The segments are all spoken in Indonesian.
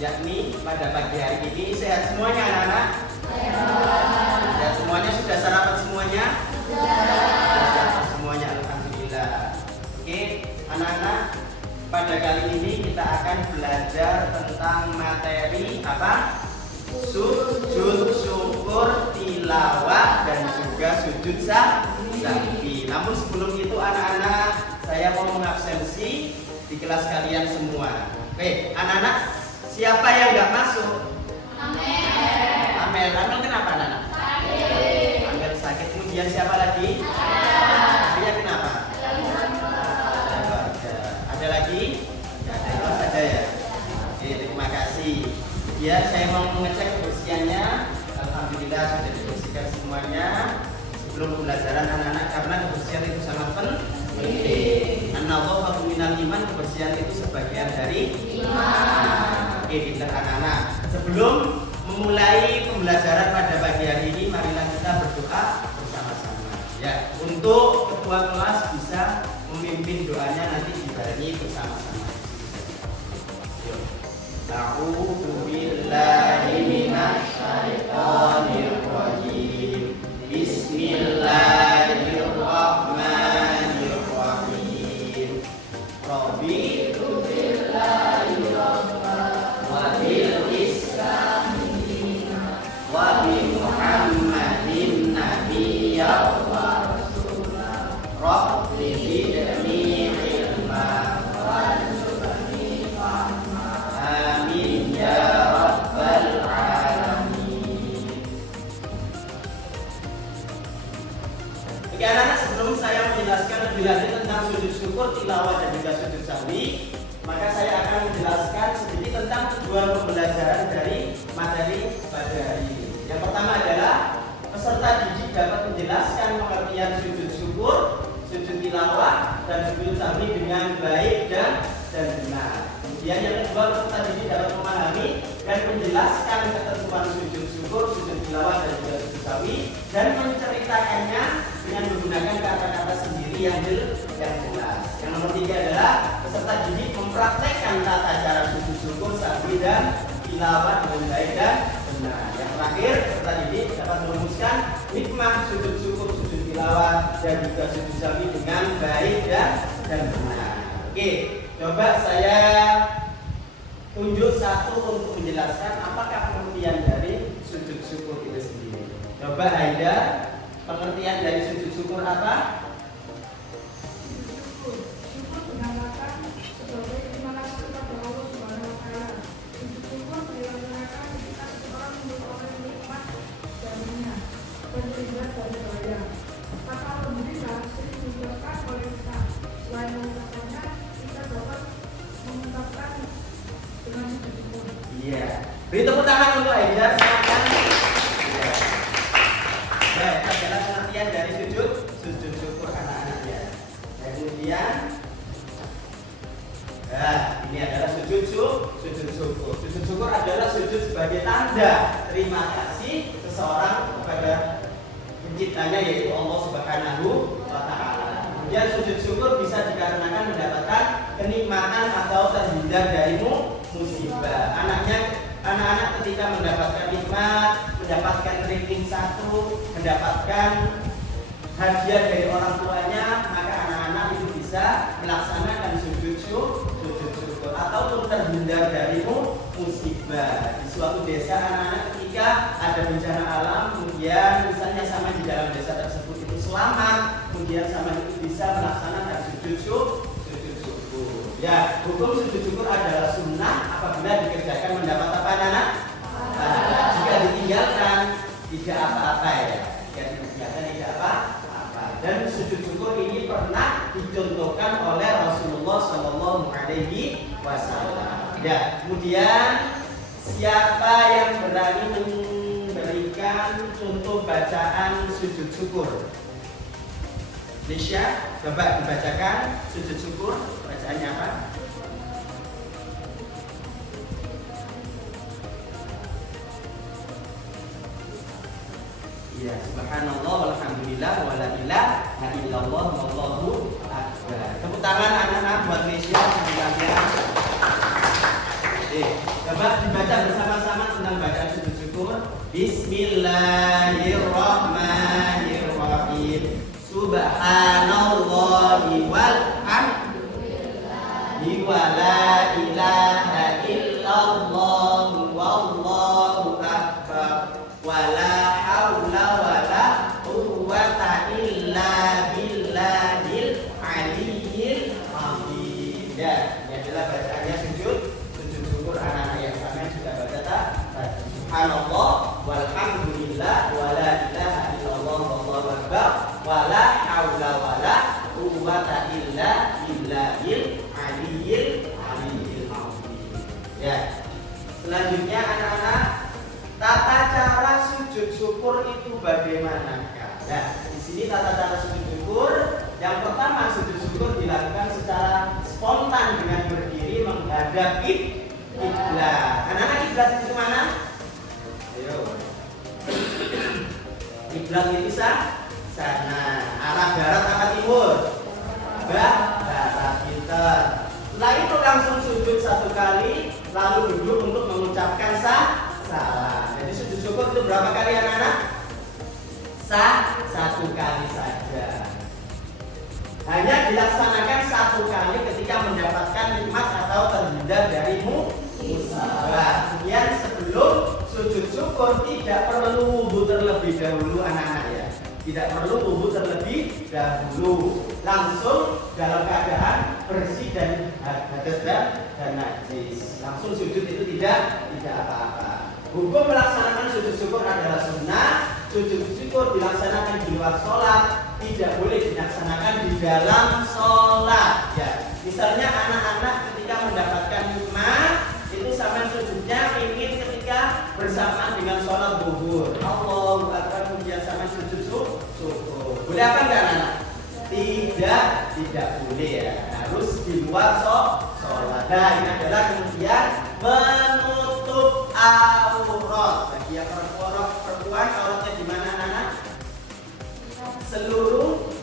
yakni pada pagi hari ini. Sehat semuanya anak-anak? Sehat semuanya, sudah sarapan semuanya? Sudah semuanya, alhamdulillah. Oke, anak-anak, pada kali ini kita akan belajar tentang materi apa? Sujud syukur, tilawah, dan juga sujud sahwi. Namun sebelum itu anak-anak, saya mau mengabsensi di kelas kalian semua. Oke, anak-anak, siapa yang nggak masuk? Amel. Amel kenapa anak-anak? Amel sakit. Kemudian siapa lagi? Dia kenapa? Ada lagi? Ada ya? Oke, terima kasih. Ya, saya mau mengecek kebersihannya. Alhamdulillah sudah dibersihkan semuanya sebelum pembelajaran anak-anak, karena kebersihan itu sangat penting. An-nadhafatu minal iman, kebersihan itu sebagian dari iman. Oke, pintar anak-anak. Sebelum memulai pembelajaran pada pagi hari ini, marilah kita berdoa bersama-sama. Ya, untuk ketua kelas bisa memimpin doanya nanti dibarengi bersama-sama. Yuk. A'udzu billahi minasy syaithanir rajim. Bismillahirrahmanirrahim. Raditu billahi rabban wa bil islami dinan wa bi Muhammadin nabiyyan wa rasulan. Rabbi zidni ilma warzuqni fahma. Amin ya rabbal alamin. Oke anak-anak, sebelum saya menjelaskan lebih lanjut tentang sujud syukur, tilawah, dan juga sujud sahwi, maka saya akan menjelaskan sedikit tentang tujuan pembelajaran dari materi pada hari ini. Yang pertama adalah peserta didik dapat menjelaskan pengertian sujud syukur, sujud tilawah, dan sujud sahwi dengan baik dan benar. Kemudian yang kedua, peserta didik dapat memahami dan menjelaskan ketentuan sujud syukur, sujud tilawah, dan juga sujud sahwi, dan menceritakannya dengan menggunakan kata-kata sendiri yang jelas. Yang nomor tiga adalah peserta didik mempraktekkan tata cara sujud syukur, sahwi, dan tilawah dengan baik dan benar. Yang terakhir, peserta didik dapat merumuskan hikmah sujud syukur, sujud tilawah, dan juga sujud sahwi dengan baik dan benar. Oke, coba saya tunjuk satu untuk menjelaskan apakah pengertian dari sujud syukur itu sendiri. Coba Haida, pengertian dari sujud syukur apa? Syukur dinamakan sebagai terima kasih kepada Allah Subhanahu wa Ta'ala. Sujud syukur dilaksanakan ketika seseorang memperoleh nikmat darinya dan terhindar dari bahaya. Kata alhamdulillah sering diucapkan oleh kita. Selain mengucapkannya, kita dapat mengungkapkan dengan sujud syukur. Iya. Beri tepuk tangan untuk Aida, silakan. Iya. Baik, adalah pengertian dari sujud syukur anak-anaknya. Dan kemudian, ini adalah sujud syukur. Sujud syukur adalah sujud sebagai tanda terima kasih seseorang kepada penciptanya, yaitu Allah Subhanahu wa Ta'ala. Kemudian sujud syukur bisa dikarenakan mendapatkan kenikmatan atau terhindar dari musibah. Anak-anak ketika mendapatkan nikmat, mendapatkan ranking 1, mendapatkan hadiah dari orang tuanya, maka anak-anak itu bisa melaksanakan sujud syukur ataupun terhindar dari musibah. Di suatu desa, anak-anak ketika ada bencana alam, kemudian misalnya sama di dalam desa tersebut itu selamat, kemudian sama itu bisa melaksanakan sujud syukur. Ya, hukum sujud syukur adalah sunnah apabila dikerjakan mendapat apa anak-anak? Jika ditinggalkan tidak apa-apa ya. Jika ditinggalkan tidak apa-apa. Dan sujud syukur ini pernah dicontohkan oleh Rasulullah SAW. Ya, kemudian siapa yang berani memberikan contoh bacaan sujud syukur? Lisha, coba dibacakan sujud syukur, bacaannya apa? Ya, subhanallah walhamdulillah wala ilaha illallah wallahu akbar. Tepuk tangan anak-anak buat Lisha sebelumnya. Coba Bismillahirrahmanirrahim. Subhanallahi walhamdulillahi wa la ilaha illallah wallahu akbar wa la haula wa la quwwata illa billahil aliyyil azim. Ya, ini adalah bacaannya sujud syukur anak-anak yang sama sudah baca tak? Subhanallah walhamdulillah wa la ilaha illallah wallahu akbar wa la haula wa la quwwata illa billahil aliyyil azim. Ya. Selanjutnya anak-anak, tata cara sujud syukur itu bagaimanakah? Ya, di sini tata cara sujud syukur. Yang pertama, sujud syukur dilakukan secara spontan dengan berdiri menghadap kiblat. Anak-anak, kiblat itu mana? Ayo. Kiblat itu sana. Arah barat apa timur? Barat, pintar. Setelah itu langsung sujud satu kali, lalu duduk untuk mengucapkan salam. Jadi sujud syukur itu berapa kali anak-anak? Satu kali saja. Hanya dilaksanakan satu kali ketika mendapatkan nikmat atau terhindar dari musibah. Kemudian sebelum sujud syukur tidak perlu wudhu terlebih dahulu anak-anak ya. Tidak perlu wudhu terlebih dahulu. Langsung dalam keadaan bersih dan hadas dan najis. Langsung sujud itu tidak apa-apa. Hukum melaksanakan sujud syukur adalah sunnah. Sujud syukur dilaksanakan di luar sholat, tidak boleh dilaksanakan di dalam sholat. Ya, misalnya anak-anak ketika mendapatkan nikmat itu sama sujudnya ingin ketika bersamaan dengan sholat zuhur. Allahu akbar, kemudian sama sujud syukur. Boleh apa enggak anak? Tidak boleh ya. Harus di luar sholat. Nah, ini adalah kemudian menutup aurat. Bagi yang perempuan auratnya di mana anak? Seluruh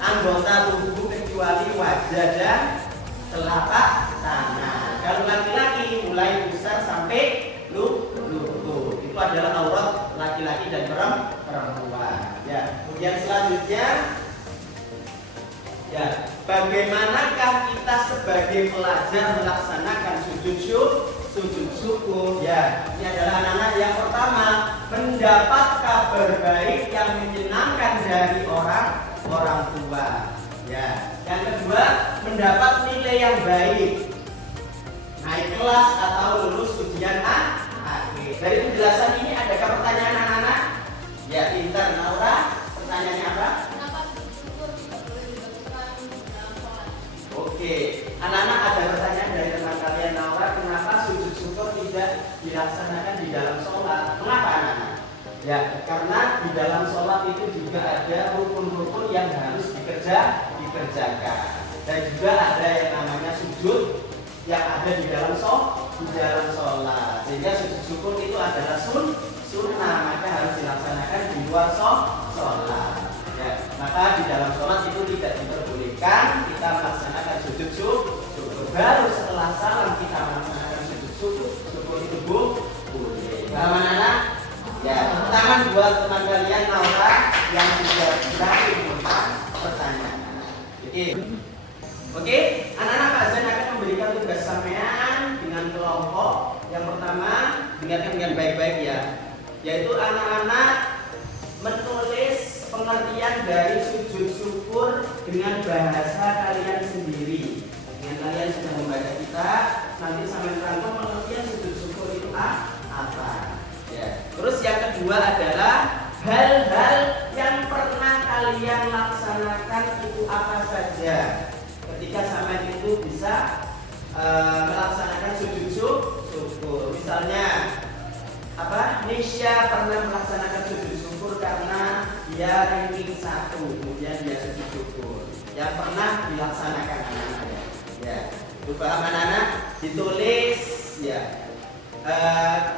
anggota tubuh kecuali wajah dan telapak tangan. Kalau laki-laki mulai pusar sampai lutut. Itu adalah aurat laki-laki dan perempuan. Ya. Kemudian selanjutnya, ya, bagaimanakah kita sebagai pelajar melaksanakan sujud syukur? Ya, ini adalah anak-anak yang pertama, mendapat kabar baik yang menyenangkan dari orang tua. Ya, yang kedua, mendapat nilai yang baik, naik kelas atau lulus ujian akhir. Dari penjelasan ini adakah pertanyaan anak-anak? Ya, pintar Naura. Pertanyaannya apa? Oke, anak-anak ada pertanyaan dari teman kalian Naura, kenapa sujud syukur tidak dilaksanakan di dalam sholat? Kenapa anak-anak? Ya, karena di dalam sholat itu juga ada rukun-rukun yang harus dikerjakan, dan juga ada yang namanya sujud yang ada di dalam sholat. Sehingga sujud syukur itu adalah sunnah, maka harus dilaksanakan di luar sholat. Ya, maka di dalam sholat itu tidak diperbolehkan kita melaksanakan sujud syukur. Baru setelah salam kita melaksanakan sujud syukur itu boleh. Paham anak? Ya, tepuk tangan buat teman kalian Naura yang sudah berani memberikan pertanyaan. Oke, anak-anak Pak Zain akan memberikan tugas sampean dengan kelompok. Yang pertama, dengarkan dengan baik-baik ya, yaitu anak-anak menulis pengertian dari sujud syukur dengan bahasa kalian sendiri. Dengan kalian sudah membaca kitab, nanti sampai rangkum pengertian sujud syukur itu apa. Ya. Terus yang kedua adalah hal-hal yang pernah kalian laksanakan itu apa saja. Ketika sampai itu bisa melaksanakan sujud syukur. Misalnya apa? Nisha pernah melaksanakan sujud syukur karena dia ranking 1, kemudian dia sujud syukur. Yang pernah dilaksanakan anak-anak. Ya, itu paham anak-anak? Ditulis ya.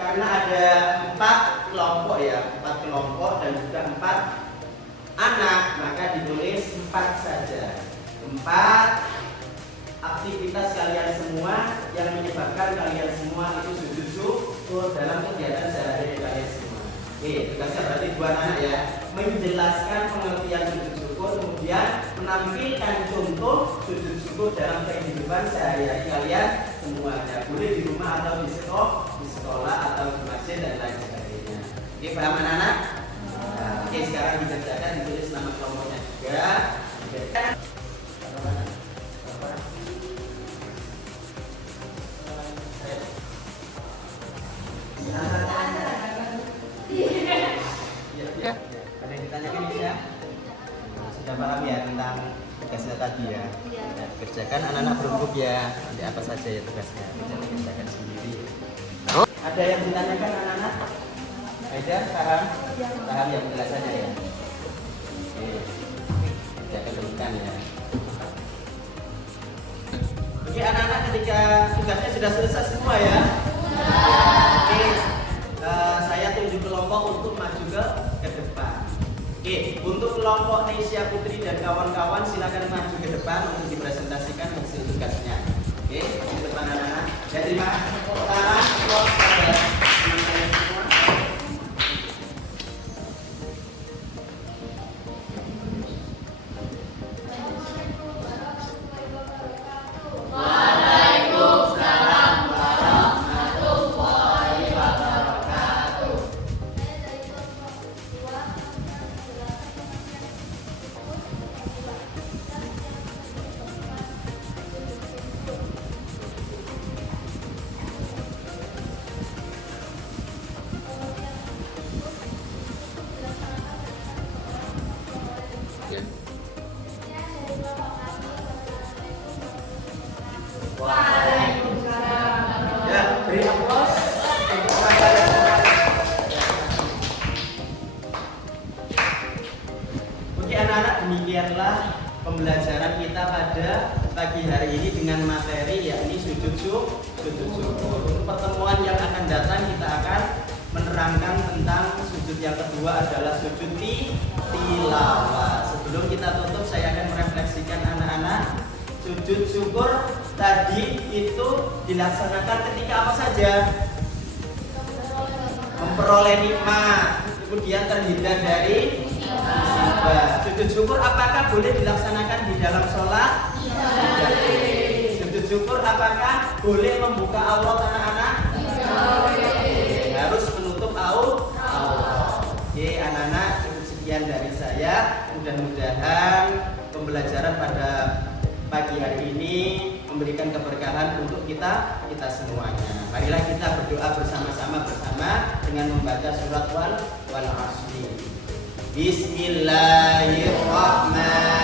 Karena ada 4 kelompok ya, 4 kelompok dan juga 4 anak, maka ditulis 4 saja. 4 aktivitas kalian semua yang menyebabkan kalian semua itu sujud syukur dalam kegiatan sehari-hari kalian semua. Oke, tugasnya berarti dua anak ya, menjelaskan pengertian sujud syukur, kemudian menampilkan contoh sujud syukur dalam kehidupan sehari-hari kalian semuanya. Boleh di rumah atau di sekolah atau di masjid dan lain sebagainya. Oke, paham anak-anak? Nah, oke, sekarang dikerjakan, ditulis nama kelompoknya juga. Ya, ada yang ditanyakan ini ya? Sudah paham ya tentang tugasnya tadi ya? Ya, kerjakan anak-anak berembuk ya. Nanti apa saja ya tugasnya? Tidak dikerjakan sendiri. Ada yang ditanyakan anak-anak? Aida, paham? Paham ya penjelasannya ya? Oke, kerjakan demikian ya. Oke, anak-anak ketika tugasnya sudah selesai semua ya? Oke, saya tunjuk kelompok untuk maju ke depan. Oke, untuk kelompok Nesia Putri dan kawan-kawan silakan maju ke depan untuk dipresentasikan hasil tugasnya. Oke, di depan anak-anak. Ya, terima kasih. Sekarang kelompok pada teman-teman semua. Ya, beri aplaus untuk teman-teman semua. Oke anak-anak, demikianlah pembelajaran kita pada pagi hari ini dengan materi yakni sujud syukur. Untuk pertemuan yang akan datang kita akan menerangkan tentang sujud yang kedua adalah sujud tilawah. Sebelum kita tutup saya akan merefleksikan anak-anak. Sujud syukur tadi itu dilaksanakan ketika apa saja? Memperoleh nikmat, kemudian terhindar dari musibah. Sujud syukur apakah boleh dilaksanakan di dalam sholat? Tidak. Sujud syukur apakah boleh membuka aurat anak-anak? Harus menutup aurat. Oke anak-anak, cukup sekian dari saya. Mudah-mudahan pembelajaran pada pagi hari ini memberikan keberkahan untuk kita semuanya. Marilah kita berdoa bersama-sama dengan membaca surat wal asri. Bismillahirrahmanirrahim.